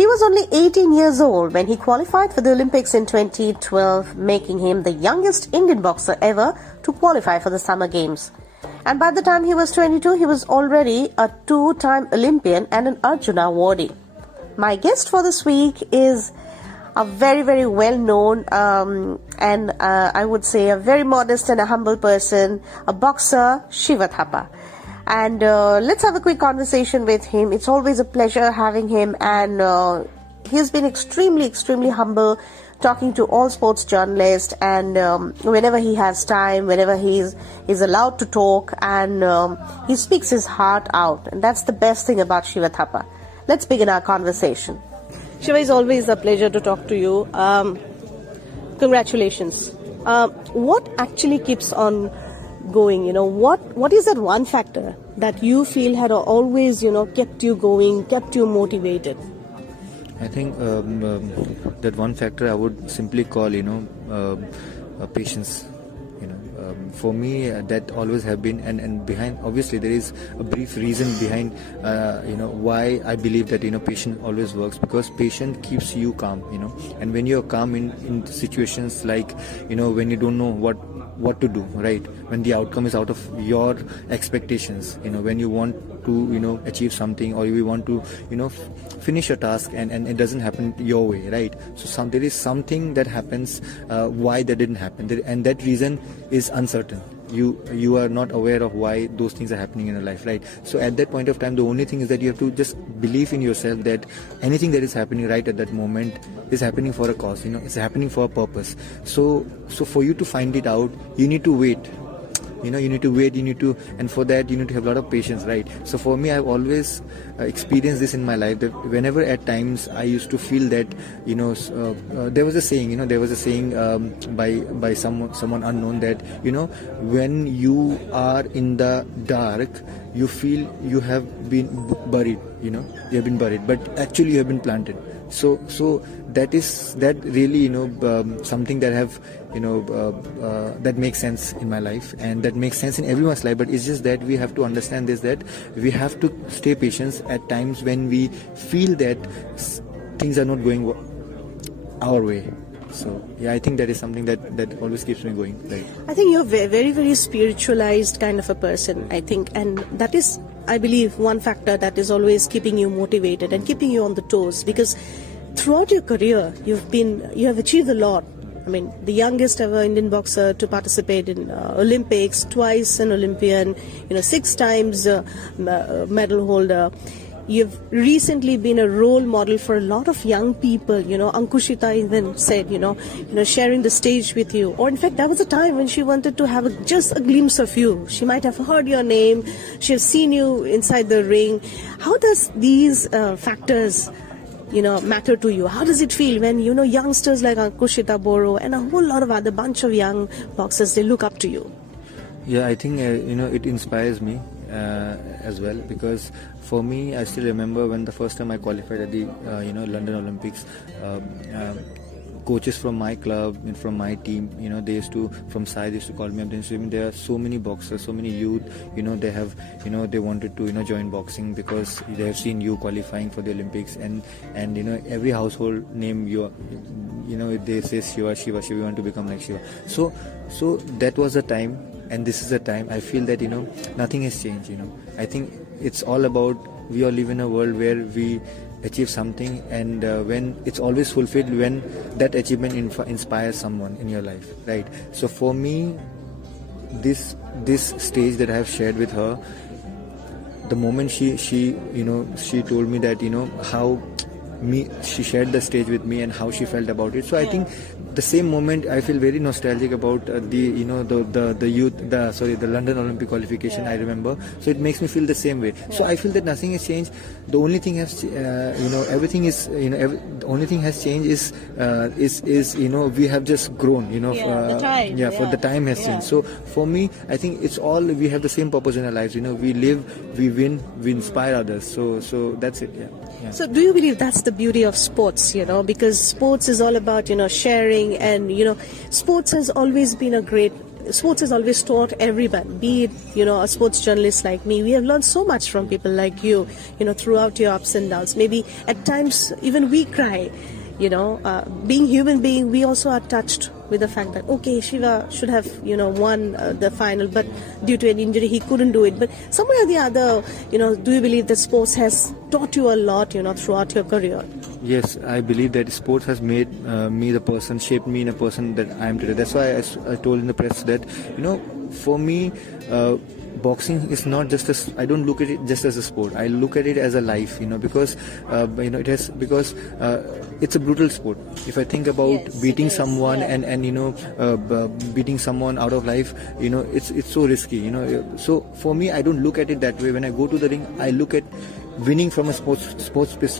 He was only 18 years old when he qualified for the Olympics in 2012, making him the youngest Indian boxer ever to qualify for the Summer Games. And by the time he was 22, he was already a two-time Olympian and an Arjuna awardee. My guest for this week is a very, very well-known and I would say a very modest and a humble person, a boxer, Shiva Thapa. And let's have a quick conversation with him. It's always a pleasure having him, and he's been extremely humble, talking to all sports journalists, and whenever he has time, whenever he's allowed to talk, and he speaks his heart out, and that's the best thing about Shiva Thapa. Let's begin our conversation. Shiva, it's always a pleasure to talk to you. Congratulations. What actually keeps on going? What is that one factor that you feel had always kept you going, kept you motivated? I think that one factor I would simply call patience. For me, that always have been, and behind, obviously there is a brief reason behind why I believe that patience always works, because patience keeps you calm, and when you're calm in situations like when you don't know what to do, right, when the outcome is out of your expectations, when you want to achieve something, or you want to finish a task and it doesn't happen your way, right, so there is something that happens why that didn't happen, and that reason is uncertain. You are not aware of why those things are happening in your life, right? So at that point of time, the only thing is that you have to just believe in yourself that anything that is happening right at that moment is happening for a cause, it's happening for a purpose. So for you to find it out, you need to wait. You need to wait, and for that you need to have a lot of patience, right? So for me, I've always experienced this in my life, that whenever at times I used to feel that, there was a saying, by someone unknown, that, when you are in the dark, you feel you have been buried, you have been buried, but actually you have been planted. So that really something that have that makes sense in my life, and that makes sense in everyone's life. But it's just that we have to understand this, that we have to stay patient at times when we feel that things are not going our way. So yeah, I think that is something that always keeps me going, right? I think you're very, very spiritualized kind of a person, I think, and that is, I believe, one factor that is always keeping you motivated and keeping you on the toes, because throughout your career you have achieved a lot. I mean, the youngest ever Indian boxer to participate in Olympics, twice an Olympian, 6 times medal holder. You've recently been a role model for a lot of young people. Ankushita even said, sharing the stage with you. Or in fact, there was a time when she wanted to have just a glimpse of you. She might have heard your name. She has seen you inside the ring. How does these factors, matter to you? How does it feel when, youngsters like Ankushita Boro and a whole lot of other bunch of young boxers, they look up to you? Yeah, I think, it inspires me as well, because for me, I still remember when the first time I qualified at the London Olympics, coaches from my club and from my team, they used to, from side, they used to call me up. There are so many boxers, so many youth, they have, they wanted to, join boxing because they have seen you qualifying for the Olympics, and every household name they say Shiva, we want to become like Shiva. So that was the time, and this is the time. I feel that, nothing has changed, I think it's all about, we all live in a world where we achieve something, and when it's always fulfilled when that achievement inspires someone in your life, right? So for me, this stage that I have shared with her, the moment she told me that how she shared the stage with me and how she felt about it. So I think the same moment I feel very nostalgic about the London Olympic qualification. I remember, so it makes me feel the same way. So I feel that nothing has changed. The only thing has everything is the only thing has changed is we have just grown, for the time has changed. So for me, I think it's all, we have the same purpose in our lives, we live, we win, we inspire others. So that's it. Yeah. So do you believe that's the beauty of sports, because sports is all about sharing, and sports has always been a great sports has always taught everyone, be it, a sports journalist like me. We have learned so much from people like you, throughout your ups and downs. Maybe at times even we cry, being human being, we also are touched with the fact that, okay, Shiva should have, won the final, but due to an injury, he couldn't do it. But somewhere or the other, do you believe that sports has taught you a lot, throughout your career? Yes, I believe that sports has made me the person, shaped me in a person that I am today. That's why I told in the press that, for me, boxing is not just I don't look at it just as a sport. I look at it as a life, because it's a brutal sport. If I think about beating someone and beating someone out of life, it's so risky, So for me, I don't look at it that way. When I go to the ring, I look at winning from a sports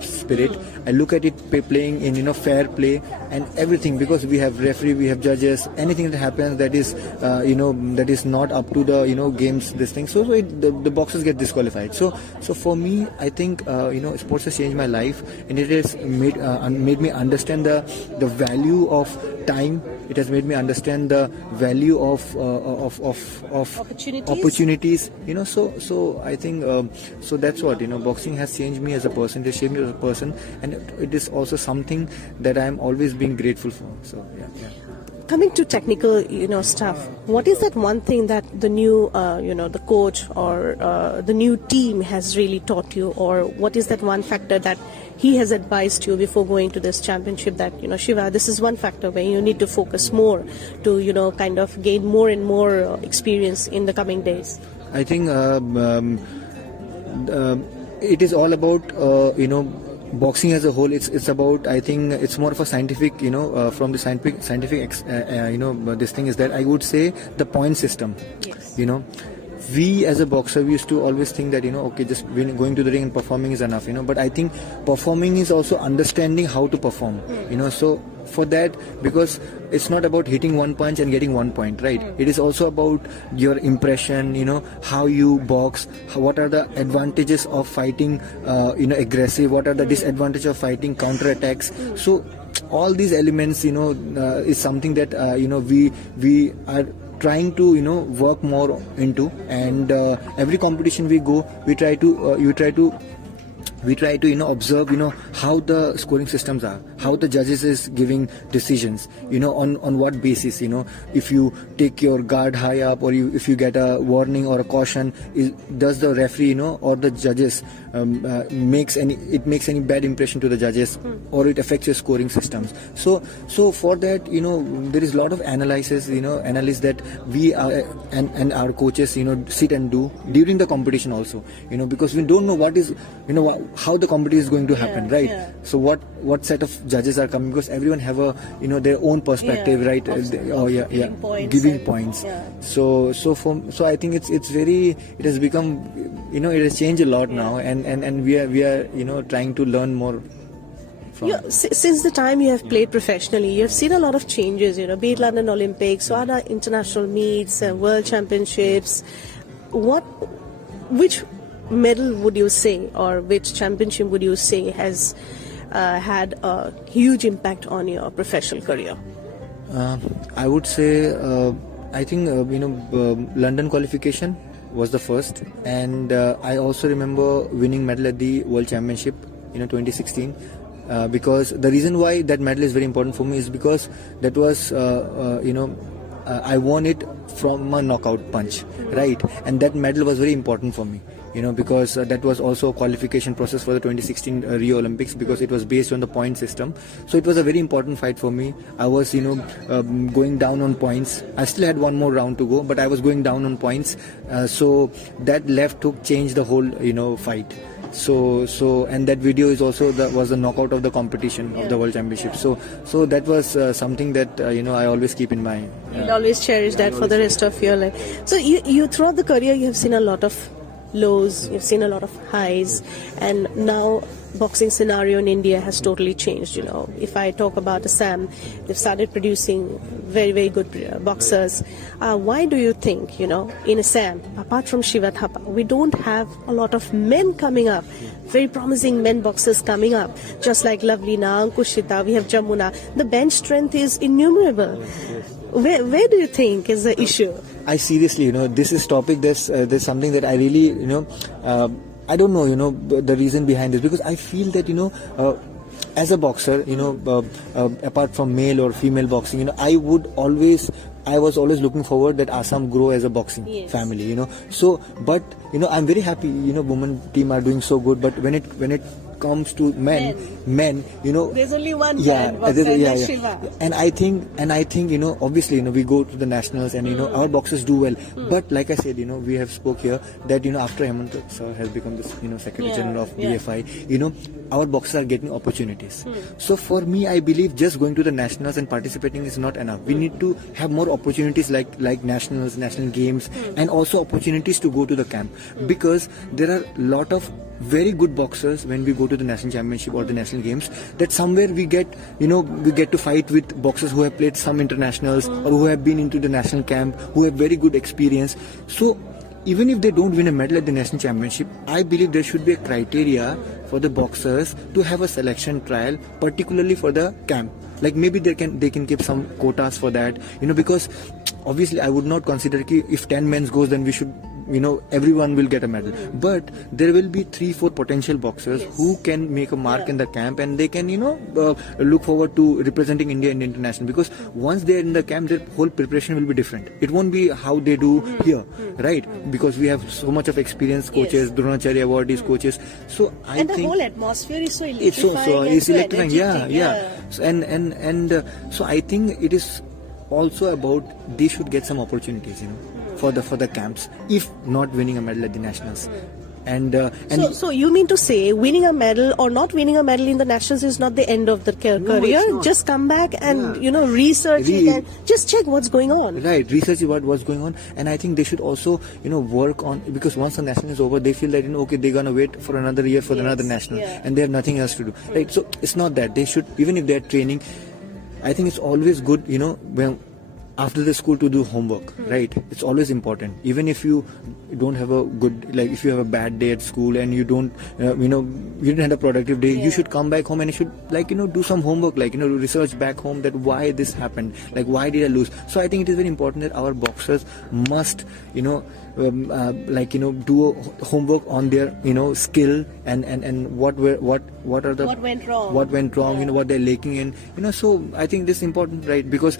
spirit. I look at it playing in fair play and everything, because we have referee, we have judges. Anything that happens that is that is not up to the games, this thing, so the boxers get disqualified. So for me, I think sports has changed my life, and it has made me understand the value of time. It has made me understand the value of opportunities. So I think so that's what boxing has changed me as a person. It has shaped me as a person, and it is also something that I am always being grateful for. So yeah. Coming to technical, stuff, what is that one thing that the new, the coach or the new team has really taught you, or what is that one factor that he has advised you before going to this championship that, Shiva, this is one factor where you need to focus more to, kind of gain more and more experience in the coming days? I think it is all about, boxing as a whole. It's about, I think it's more of a scientific, from the scientific this thing is that I would say the point system. Yes. We as a boxer, we used to always think that okay, just going to the ring and performing is enough, but I think performing is also understanding how to perform. So for that, because it's not about hitting one punch and getting 1 point, right? It is also about your impression, how you box, what are the advantages of fighting aggressive, what are the disadvantages of fighting counter attacks. So all these elements is something that we are trying to work more into, and every competition we go, we try to observe how the scoring systems are, how the judges is giving decisions, on what basis, if you take your guard high up, or if you get a warning or a caution, does the referee or the judges makes any bad impression to the judges, or it affects your scoring systems. So for that, there is a lot of analysis that we are, and our coaches sit and do during the competition also, because we don't know what is how the competition is going to happen, right? Yeah. So what set of judges are coming, because everyone have a their own perspective, right? Giving points. Yeah. So I think it's very, it has become, it has changed a lot now, and we are trying to learn more. Since the time you have played professionally, you have seen a lot of changes, be it London Olympics or other international meets and world championships. Which medal would you say, or which championship would you say has had a huge impact on your professional career? I would say, I think London qualification was the first, and I also remember winning medal at the World Championship 2016. Because the reason why that medal is very important for me is because that was I won it from a knockout punch, right? And that medal was very important for me, because that was also a qualification process for the 2016 Rio Olympics, because it was based on the point system. So it was a very important fight for me. I was going down on points. I still had one more round to go, but I was going down on points. So that left hook changed the whole fight. So and that video is also was the knockout of the competition of the World Championship. So that was something that I always keep in mind. You'll always cherish that for the rest of your life. So you throughout the career, you have seen a lot of lows, you've seen a lot of highs, and now boxing scenario in India has totally changed. If I talk about Assam, they've started producing very, very good boxers. Why do you think, in Assam, apart from Shiva Thapa, we don't have a lot of men coming up, very promising men boxers coming up, just like Lovelina, Ankushita, we have Jamuna. The bench strength is innumerable. where do you think is the issue? I seriously, this is topic. There's something that I really, I don't know, the reason behind this, because I feel that, as a boxer, apart from male or female boxing, I was always looking forward that Assam grow as a boxing family, So, but I'm very happy, women team are doing so good. But when it comes to men, there's only one man boxer, that's Shiva. And I think, obviously, we go to the nationals and our boxers do well. But like I said, we have spoke here that after Hemant sir has become this Secretary General of BFI, our boxers are getting opportunities. So for me, I believe just going to the nationals and participating is not enough. We need to have more opportunities like nationals, national games, and also opportunities to go to the camp, because there are a lot of very good boxers when we go to the national championship or the national games, that somewhere we get to fight with boxers who have played some internationals or who have been into the national camp, who have very good experience. So even if they don't win a medal at the national championship, I believe there should be a criteria for the boxers to have a selection trial, particularly for the camp. Like maybe they can keep some quotas for that, because obviously I would not consider if 10 men goes, then we should, everyone will get a medal. But there will be 3-4 potential boxers who can make a mark in the camp, and they can, look forward to representing India in the international. Because once they're in the camp, their whole preparation will be different. It won't be how they do here, right? Because we have so much of experienced coaches, Dronacharya awardees coaches. So I think the whole atmosphere is so electrifying. It's electrifying. Yeah. So I think it is also about they should get some opportunities, for the camps, if not winning a medal at the nationals. So you mean to say winning a medal or not winning a medal in the nationals is not the end of the career? Just come back and research it and just check what's going on. Right, research about what's going on. And I think they should also work on, because once the national is over, they feel that okay, they're gonna wait for another year for another national, and they have nothing else to do. Right, so it's not that they should, even if they're training, I think it's always good when after the school to do homework, right? It's always important. Even if you don't have a good, if you have a bad day at school and you don't, you didn't have a productive day, you should come back home and you should, do some homework, research back home that why this happened, why did I lose? So I think it is very important that our boxers must, do homework on their, skill and what went wrong, what they're lacking in, so I think this is important, right? Because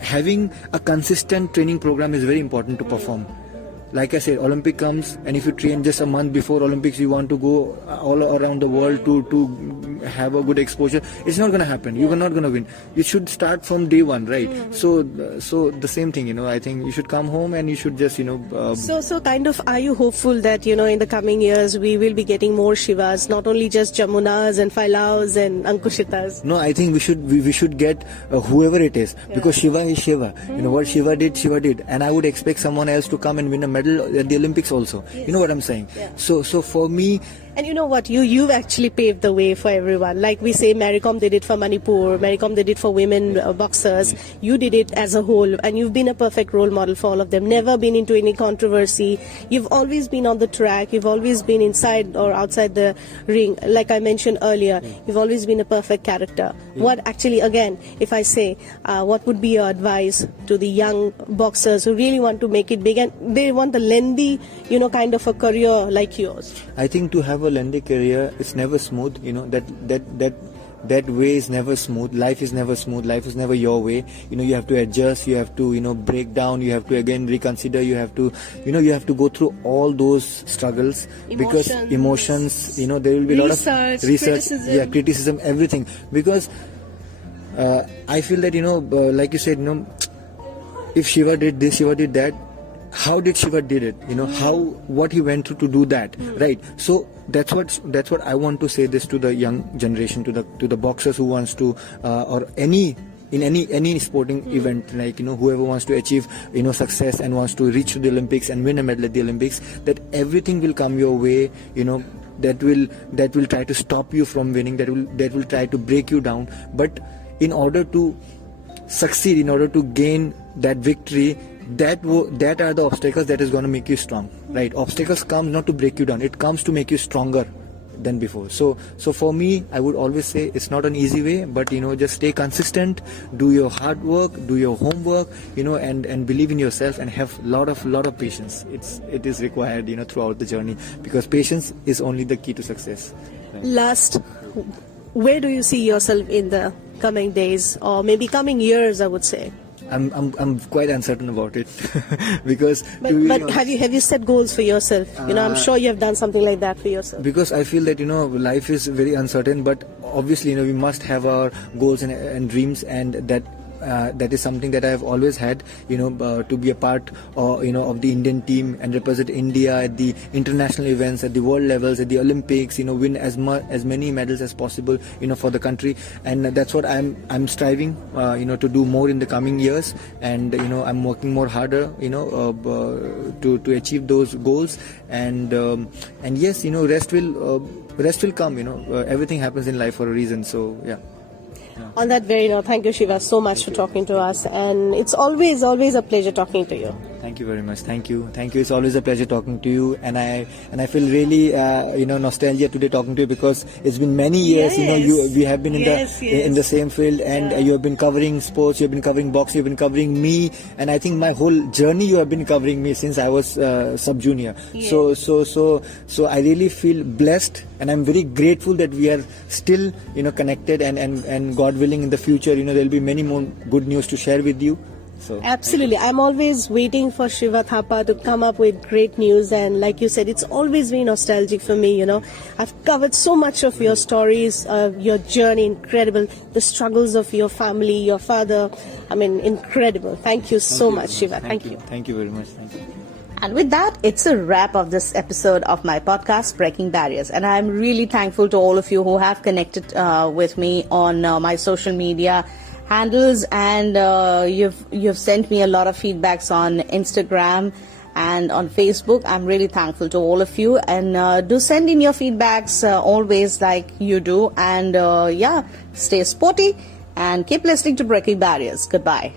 having a consistent training program is very important to perform. Like I said, Olympic comes, and if you train just a month before Olympics, you want to go all around the world to have a good exposure, it's not going to happen. You're not going to win. You should start from day one, right? So the same thing, I think you should come home and you should just, So kind of, are you hopeful that, in the coming years we will be getting more Shivas, not only just Jamunas and Failaus and Ankushitas? No, I think we should get whoever it is, because Shiva is Shiva. What Shiva did, and I would expect someone else to come and win a medal at the Olympics also. You know what I'm saying? So for me, and you know what, you've actually paved the way for everyone. Like we say, Mary Kom did it for Manipur, Mary Kom did it for women boxers. You did it as a whole, and you've been a perfect role model for all of them. Never been into any controversy. You've always been on the track. You've always been inside or outside the ring. Like I mentioned earlier, you've always been a perfect character. What actually, again, if I say, what would be your advice to the young boxers who really want to make it big and they want a lengthy, kind of a career like yours? I think to have a lengthy career, it's never smooth. That way is never smooth. Life is never smooth. Life is never your way. You have to adjust. You have to break down. You have to again reconsider. You have to you have to go through all those struggles, because emotions. There will be a lot of research, criticism, everything. Because I feel that like you said, if Shiva did this, Shiva did that. How did Shiva did it? What he went through to do that, right? So that's what I want to say this to the young generation, to the boxers who wants to or in any sporting event, whoever wants to achieve success and wants to reach to the Olympics and win a medal at the Olympics, that everything will come your way, that will try to stop you from winning, that will try to break you down. But in order to succeed, in order to gain that victory, that are the obstacles that is going to make you strong, right? Obstacles come not to break you down, it comes to make you stronger, than before. So for me, I would always say it's not an easy way, but just stay consistent, do your hard work, do your homework, and believe in yourself, and have lot of patience. It is required throughout the journey, because patience is only the key to success. Last, where do you see yourself in the coming days, or maybe coming years, I would say? I'm quite uncertain about it because. But have you set goals for yourself? I'm sure you have done something like that for yourself. Because I feel that life is very uncertain, but obviously we must have our goals and dreams, and that is something that I have always had, to be a part of the Indian team and represent India at the international events, at the world levels, at the Olympics, win as many medals as possible, for the country. And that's what I'm striving, to do more in the coming years. And, I'm working more harder, to achieve those goals. And yes, rest will come, everything happens in life for a reason. So, yeah. On that very note, thank you, Shiva, so much for talking to us, and it's always a pleasure talking to you. Thank you very much. Thank you. It's always a pleasure talking to you, and I feel really nostalgia today talking to you, because it's been many years. Yes. We have been in the same field, and you have been covering sports, you have been covering boxing, you have been covering me, and I think my whole journey you have been covering me since I was sub-junior. Yes. So I really feel blessed, and I'm very grateful that we are still connected, and God willing in the future there'll be many more good news to share with you. So absolutely, I'm always waiting for Shiva Thapa to come up with great news, and like you said, it's always been nostalgic for me. I've covered so much of your stories, your journey, incredible, the struggles of your family, your father, incredible. Thank you so much, Shiva. Thank you. Thank you very much. Thank you. And with that, it's a wrap of this episode of my podcast, Breaking Barriers. And I'm really thankful to all of you who have connected with me on my social media handles, and you've sent me a lot of feedbacks on Instagram and on Facebook. I'm really thankful to all of you, and do send in your feedbacks always like you do. And stay sporty and keep listening to Breaking Barriers. Goodbye.